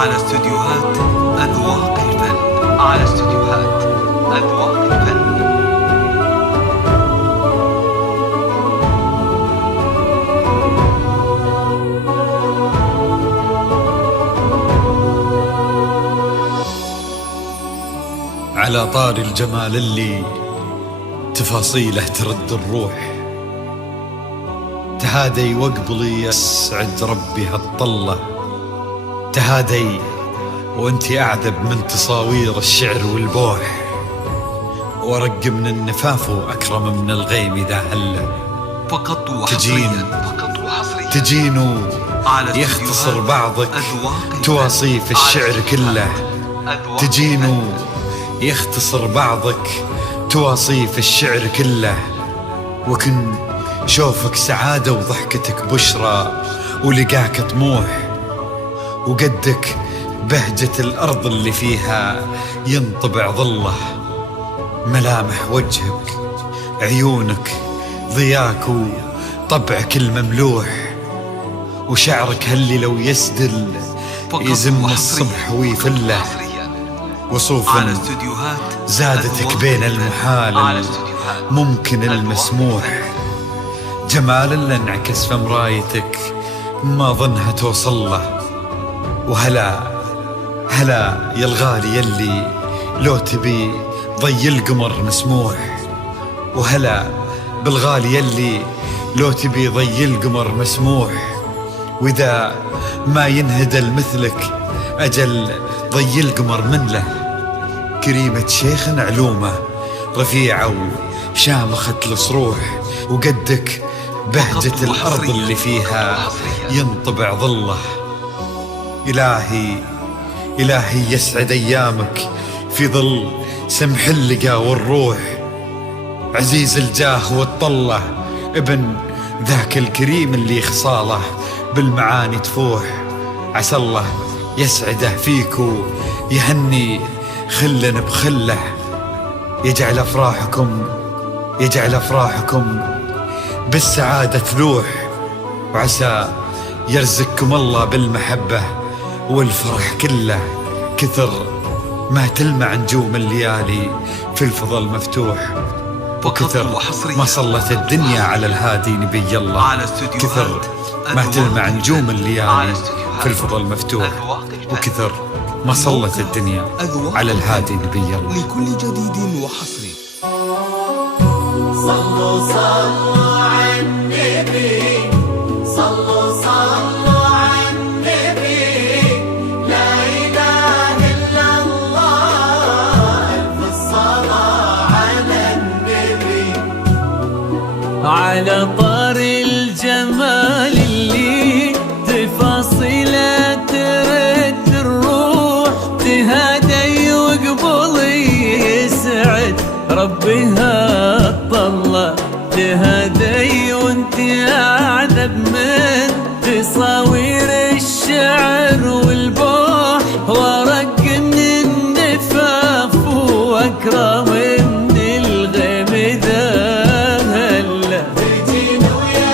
على استديوهات أذواق الفن. على استديوهات أذواق الفن. على طار الجمال اللي تفاصيله ترد الروح، تهادي وقبلي يسعد ربي هالطلة، تهادي وانتي أعذب من تصاوير الشعر والبوح، ورق من النفاف وأكرم من الغيم إذا هلا. فقط وحصريا، فقط وحصريا تجين يختصر بعضك تواصيف الشعر كله، تجين يختصر بعضك تواصيف الشعر كله، وكن شوفك سعادة وضحكتك بشرى ولقاك طموح، وقدك بهجة الأرض اللي فيها ينطبع ظله، ملامح وجهك عيونك ضياك وطبعك المملوح، وشعرك هاللي لو يسدل يزم الصبح ويفله، وصوف زادتك بين المحال ممكن المسموح، جمال اللي انعكس في مرايتك ما ظنها توصل له، وهلا هلا يا الغالي يلي لو تبي ضي القمر مسموح، وهلا بالغالي يلي لو تبي ضي القمر مسموح، وإذا ما ينهدل مثلك أجل ضي القمر من له، كريمة شيخ علومه رفيعة وشامخة الصروح، وقدك بهجة الأرض اللي فيها ينطبع ظله، إلهي إلهي يسعد أيامك في ظل سمح اللقا والروح، عزيز الجاه والطلة ابن ذاك الكريم اللي خصاله بالمعاني تفوح، عسى الله يسعده فيك ويهني خلا بخله، يجعل أفراحكم بالسعادة تلوح، وعسى يرزقكم الله بالمحبة والفرح كله، كثر ما تلمع نجوم الليالي في الفضل مفتوح، وكثر ما صلت الدنيا على الهادي نبي الله، كثر ما تلمع نجوم الليالي في الفضل مفتوح، وكثر ما صلت الدنيا على الهادي نبي الله. لكل جديد وحصري صلوا صلوا على النبي، صلوا صلوا على النبي، لا إله إلا الله، ألف الصلاة على النبي. على طار الجمال اللي تفاصيله ترد الروح، تهادي وقبلي يسعد ربي هالطلة، تهادي وانتي أعذب من تصاوير الشعر والبوح، ورق من النفاف وأكرم من الغيم إذا هلا.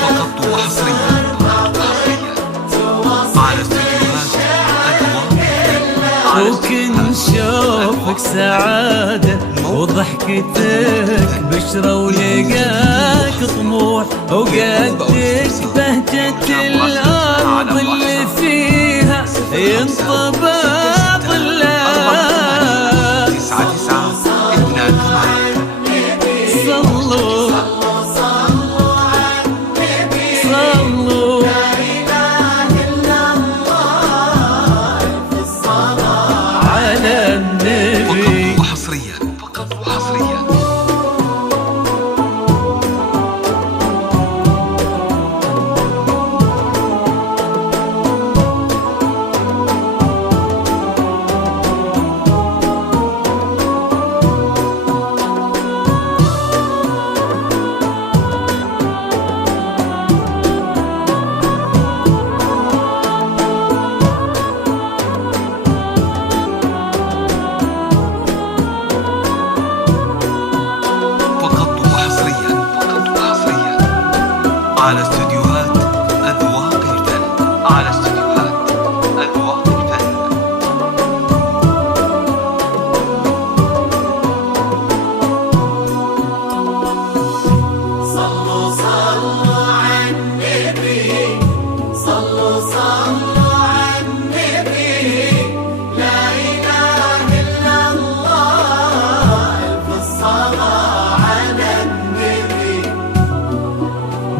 فقط وحصريا على استديوهات أذواق. وكن شوفك سعادة وضحكتك بشرى ولقاك طموح، وقدك بهجة الأرض اللي فيها ينطبع ظله. صلوا صلوا على النبي. فقط وحصريا على استديوهات أذواق الفن. على استديوهات أذواق الفن. صلوا على النبي صلوا صلوا على النبي لا إله إلا الله ألف الصلاة على النبي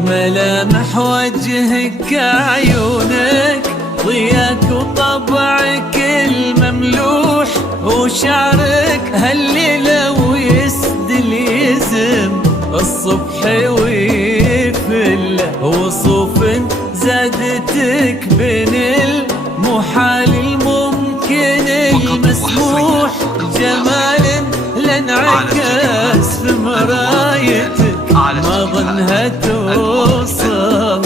ملامح وجهك عيونك ضياك وطبعك المملوح وشعرك هالليلة ويسدل يزم الصبح ويفل وصوف زادتك بين المحال الممكن المسموح جمال لانعكاس في مرايتك ما ظنها توصل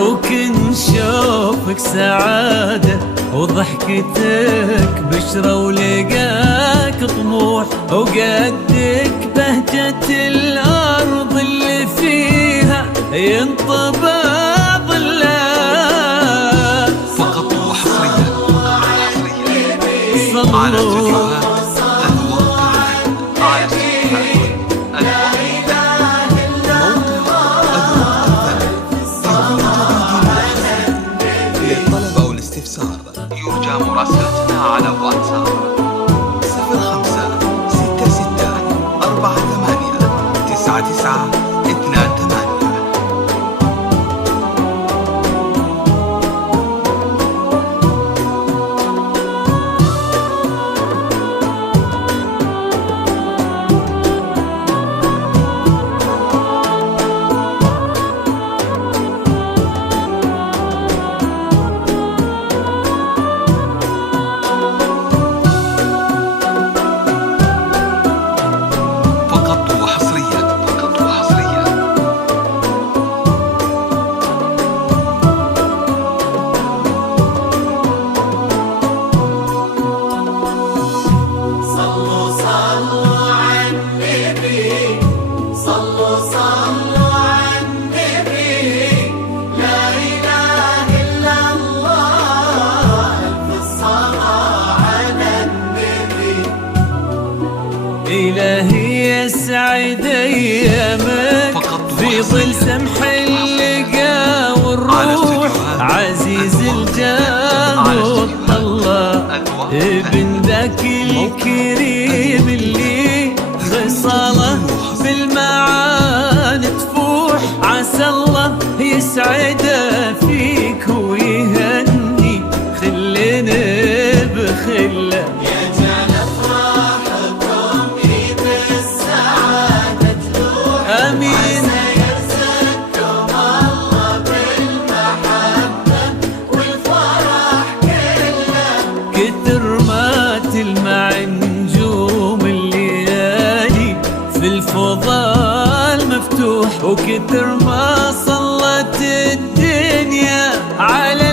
وكن شوفك سعادة وضحكتك بشرة ولقاك طموح وقدك بهجة الأرض اللي فيها ينطبع ظلال فقط وحصريا على صلوا للطلب أو الاستفسار يرجى مراسلتنا على واتساب 0566489928. صلوا صلوا على النبي صلوا صلوا على النبي لا إله إلا الله ألف الصلاة على النبي إلهي يسعد أيامك في ظل سمح اللقا والروح عزيز الجاه والله ابن ذاك الكريم اللي خصاله بالمعاني تفوح عسى الله يسعده فيك ويهني خلنا بخله يجعل أفراحكم عيد السعادة تلوح آمين يرزقكم الله بالمحبة والفرح كله كتر ما تلمع نجوم الليالي في الفضاء المفتوح وكتر ما صلت الدنيا على